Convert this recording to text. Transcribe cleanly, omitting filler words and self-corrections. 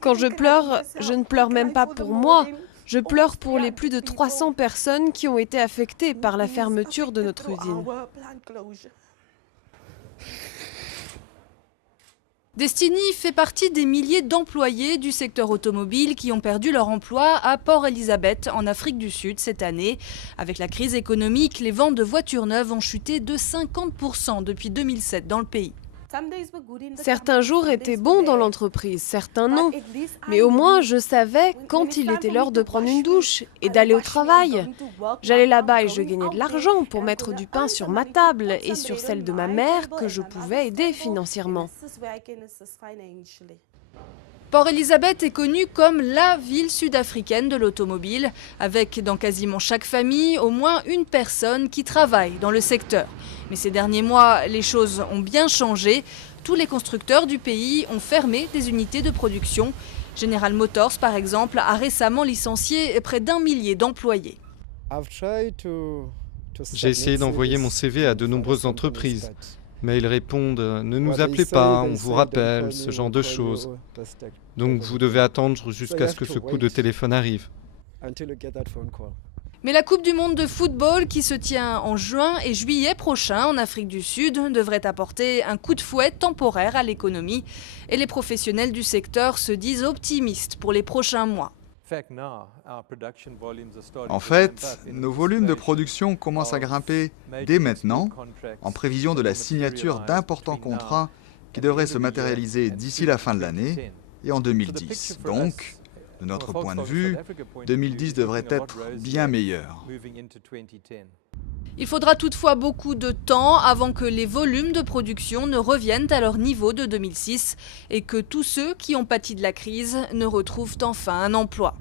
Quand je pleure, je ne pleure même pas pour moi. Je pleure pour les plus de 300 personnes qui ont été affectées par la fermeture de notre usine. Destiny fait partie des milliers d'employés du secteur automobile qui ont perdu leur emploi à Port Elizabeth, en Afrique du Sud, cette année. Avec la crise économique, les ventes de voitures neuves ont chuté de 50% depuis 2007 dans le pays. Certains jours étaient bons dans l'entreprise, certains non. Mais au moins, je savais quand il était l'heure de prendre une douche et d'aller au travail. J'allais là-bas et je gagnais de l'argent pour mettre du pain sur ma table et sur celle de ma mère que je pouvais aider financièrement. Port Elizabeth est connue comme la ville sud-africaine de l'automobile, avec dans quasiment chaque famille au moins une personne qui travaille dans le secteur. Mais ces derniers mois, les choses ont bien changé. Tous les constructeurs du pays ont fermé des unités de production. General Motors, par exemple, a récemment licencié près d'1 millier d'employés. J'ai essayé d'envoyer mon CV à de nombreuses entreprises, mais ils répondent « Ne nous appelez pas, on vous rappelle », ce genre de choses. Donc vous devez attendre jusqu'à ce que ce coup de téléphone arrive. Mais la Coupe du monde de football qui se tient en juin et juillet prochain en Afrique du Sud devrait apporter un coup de fouet temporaire à l'économie. Et les professionnels du secteur se disent optimistes pour les prochains mois. En fait, nos volumes de production commencent à grimper dès maintenant, en prévision de la signature d'importants contrats qui devraient se matérialiser d'ici la fin de l'année et en 2010. Donc, de notre point de vue, 2010 devrait être bien meilleur. Il faudra toutefois beaucoup de temps avant que les volumes de production ne reviennent à leur niveau de 2006 et que tous ceux qui ont pâti de la crise ne retrouvent enfin un emploi.